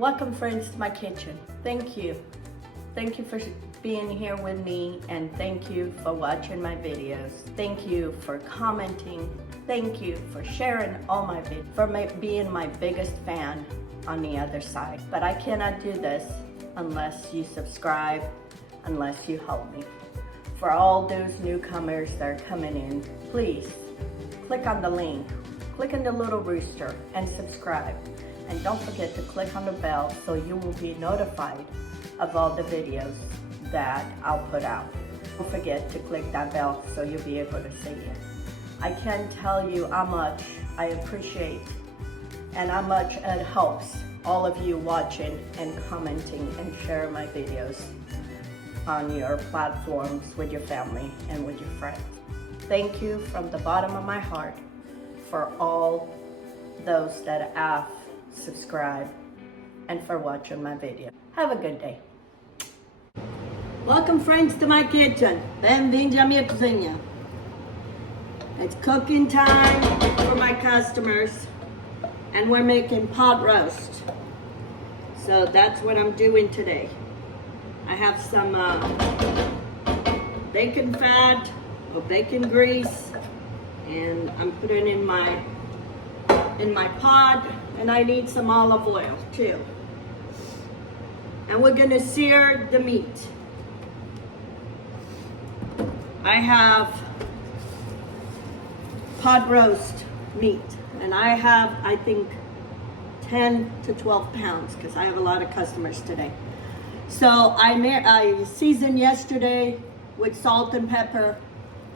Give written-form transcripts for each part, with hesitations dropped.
Welcome friends to my kitchen. Thank you. Thank you for being here with me, and thank you for watching my videos. Thank you for commenting. Thank you for sharing all my videos, for being my biggest fan on the other side. But I cannot do this unless you subscribe, unless you help me. For all those newcomers that are coming in, please click on the link, click on the little rooster and subscribe. And don't forget to click on the bell so you will be notified of all the videos that I'll put out. Don't forget to click that bell so you'll be able to see it. I can't tell you how much I appreciate and how much it helps all of you watching and commenting and sharing my videos on your platforms with your family and with your friends. Thank you from the bottom of my heart for all those that have subscribed and for watching my video. Have a good day. Welcome friends to my kitchen. Bem-vindos à minha cozinha. It's cooking time for my customers and we're making pot roast. So that's what I'm doing today. I have some bacon fat or bacon grease, and I'm putting in my pot, and I need some olive oil too. And we're gonna sear the meat. I have pot roast meat, and I have, I think, 10 to 12 pounds because I have a lot of customers today. So I seasoned yesterday with salt and pepper,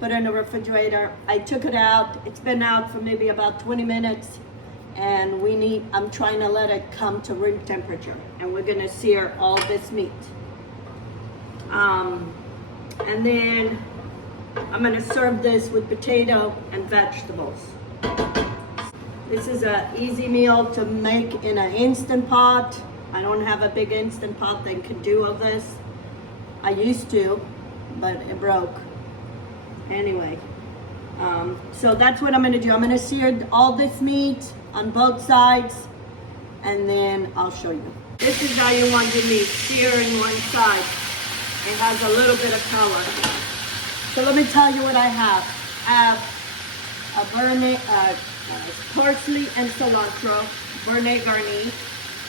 put it in the refrigerator. I took it out. It's been out for maybe about 20 minutes, and I'm trying to let it come to room temperature, and we're gonna sear all this meat. And then I'm gonna serve this with potato and vegetables. This is an easy meal to make in an Instant Pot. I don't have a big Instant Pot that can do all this. I used to, but it broke. Anyway, so that's what I'm gonna do. I'm gonna sear all this meat on both sides, and then I'll show you. This is how you want your meat, searing one side. It has a little bit of color. So let me tell you what I have. I have parsley and cilantro, Bernays garni.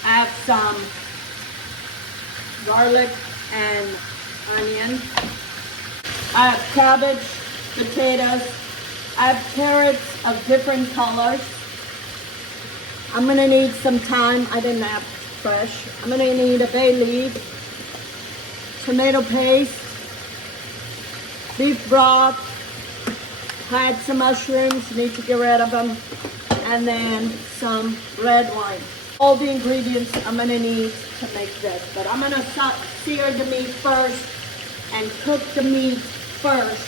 I have some garlic and onion. I have cabbage, potatoes. I have carrots of different colors. I'm gonna need some thyme. I didn't have fresh. I'm gonna need a bay leaf, tomato paste, beef broth. Had some mushrooms, need to get rid of them, and then some red wine. All the ingredients I'm gonna need to make this, but I'm gonna sear the meat first and cook the meat first.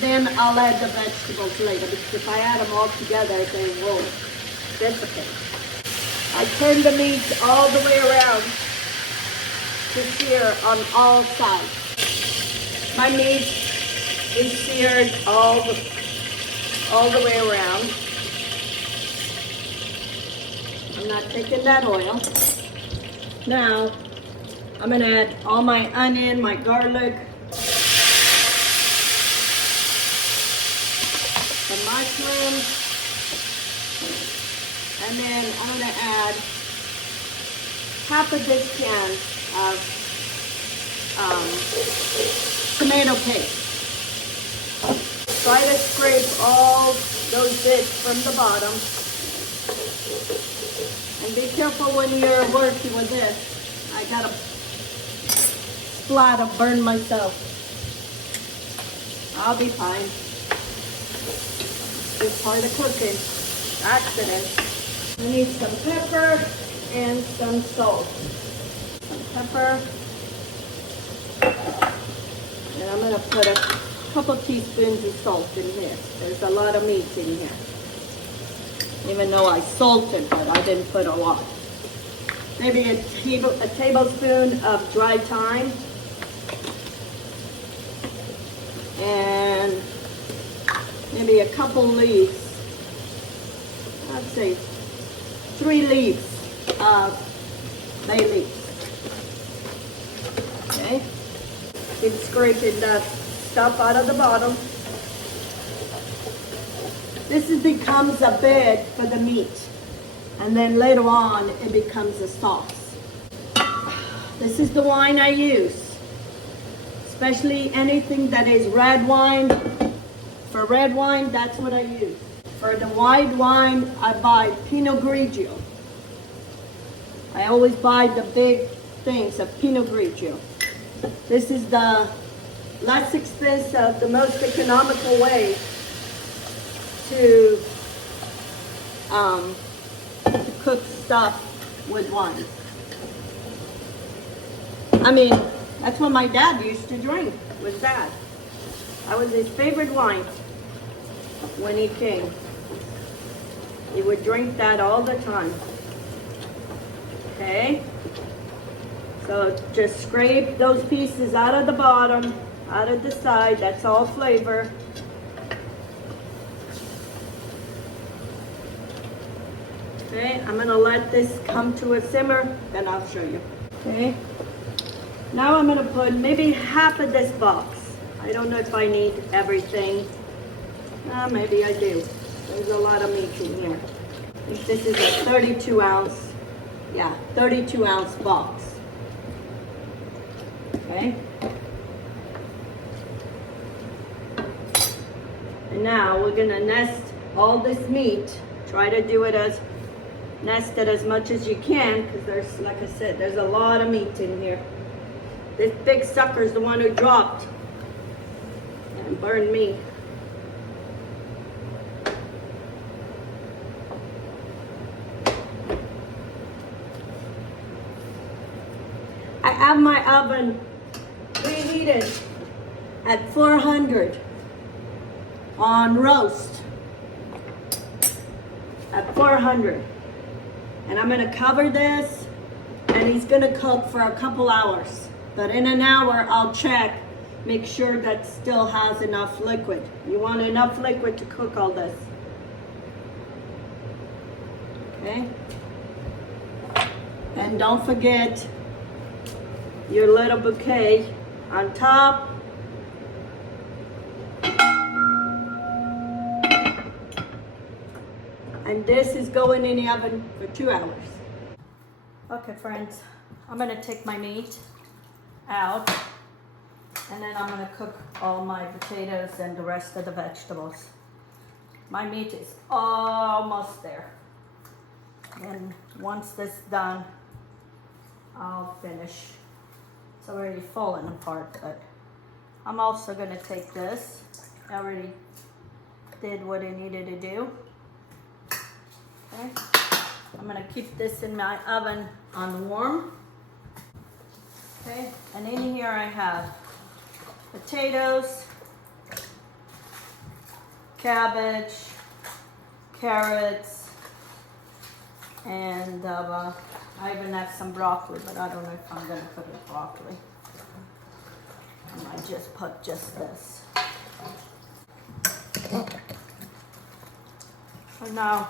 Then I'll add the vegetables later, because if I add them all together, they will dissipate. I turn the meat all the way around to sear on all sides. My meat is seared all the way around. I'm not taking that oil. Now, I'm gonna add all my onion, my garlic, the mushrooms, and then I'm gonna add half of this can of tomato paste. Try to scrape all those bits from the bottom. And be careful when you're working with this. I got a splat of burn myself. I'll be fine. It's part of cooking. Accident. I need some pepper and some salt. Some pepper. And I'm gonna put a couple teaspoons of salt in here. There's a lot of meat in here. Even though I salted, but I didn't put a lot. Maybe a tablespoon of dry thyme. And maybe a couple leaves. I'd say 3 leaves of bay leaf. Okay, keep scraping the stuff out of the bottom. Becomes a bed for the meat, and then later on it becomes a sauce. This is the wine I use, especially anything that is red wine. For red wine, that's what I use. For the white wine, I buy Pinot Grigio. I always buy the big things of Pinot Grigio. This is the less expensive, the most economical way to cook stuff with wine. I mean, that's what my dad used to drink, was that. That was his favorite wine when he came. He would drink that all the time. Okay? So just scrape those pieces out of the bottom, out of the side, that's all flavor. Okay, I'm gonna let this come to a simmer, then I'll show you. Okay, now I'm gonna put maybe half of this box. I don't know if I need everything. Maybe I do. There's a lot of meat in here. I think this is a 32 ounce, 32 ounce box. Okay. And now we're gonna nest all this meat. Try to do it as nested as much as you can, because there's, like I said, there's a lot of meat in here. This big sucker is the one who dropped and burned me. I have my oven preheated at 400 on roast, at 400. And I'm gonna cover this, and he's gonna cook for a couple hours. But in an hour, I'll check, make sure that still has enough liquid. You want enough liquid to cook all this. Okay? And don't forget your little bouquet on top. And this is going in the oven for 2 hours. Okay, friends, I'm gonna take my meat out, and then I'm gonna cook all my potatoes and the rest of the vegetables. My meat is almost there. And once this is done, I'll finish. It's already falling apart, but I'm also gonna take this. I already did what I needed to do. Okay. I'm gonna keep this in my oven on warm. Okay, and in here I have potatoes, cabbage, carrots, and I even have some broccoli, but I don't know if I'm gonna put it broccoli. I might just put just this. So now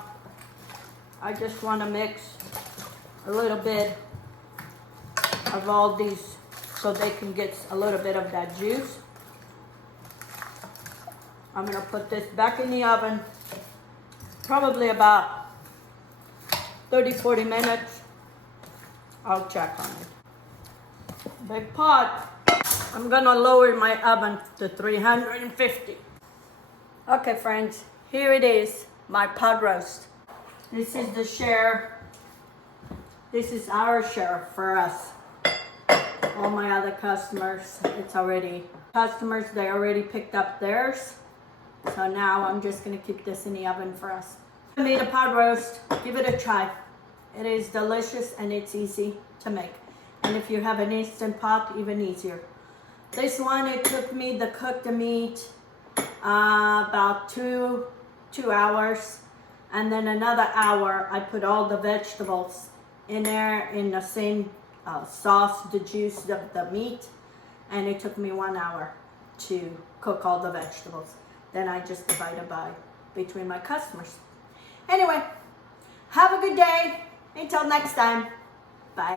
I just want to mix a little bit of all these so they can get a little bit of that juice. I'm going to put this back in the oven, probably about 30-40 minutes. I'll check on it. Big pot. I'm going to lower my oven to 350. Okay, friends, here it is, my pot roast. This is the share. This is our share for us. All my other customers, it's already customers, they already picked up theirs. So now I'm just gonna keep this in the oven for us. I made a pot roast, give it a try. It is delicious and it's easy to make. And if you have an Instant Pot, even easier. This one, it took me to cook the meat about two hours. And then another hour, I put all the vegetables in there in the same sauce, the juice of the meat. And it took me 1 hour to cook all the vegetables. Then I just divided by between my customers. Anyway, have a good day. Until next time.